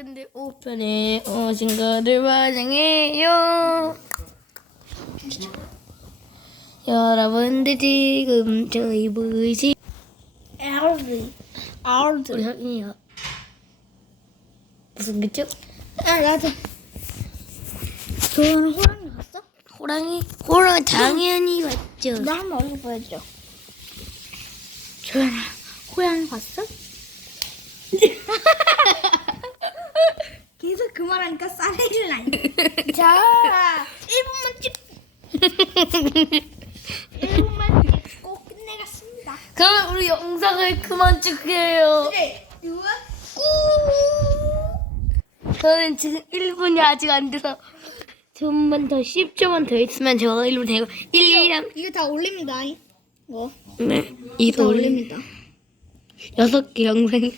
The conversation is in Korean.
밴드 5편에 오신 것을 환영해요. 여러분들 지금 저희 무시 알드 알드 우리 형이요. 무슨 그죠? 아 나도 너는 호랑이 봤어? 호랑이? 호랑 당연히 맞죠. 나 한번 얼른 보여줘 조연아 호랑이 봤어? 그 말하니까 싸내질라니 자 1분만 찍 1분만 찍고 끝내겠습니다. 그럼 우리 영상을 그만 찍게요. 그래 이거 저는 지금 1분이 아직 안 돼서 좀만 더 10초만 더 있으면 저가 1분 되고. 1, 2랑. 이거 다 올립니다. 이거 네. 이거 다 올립니다. 여섯 개 영상이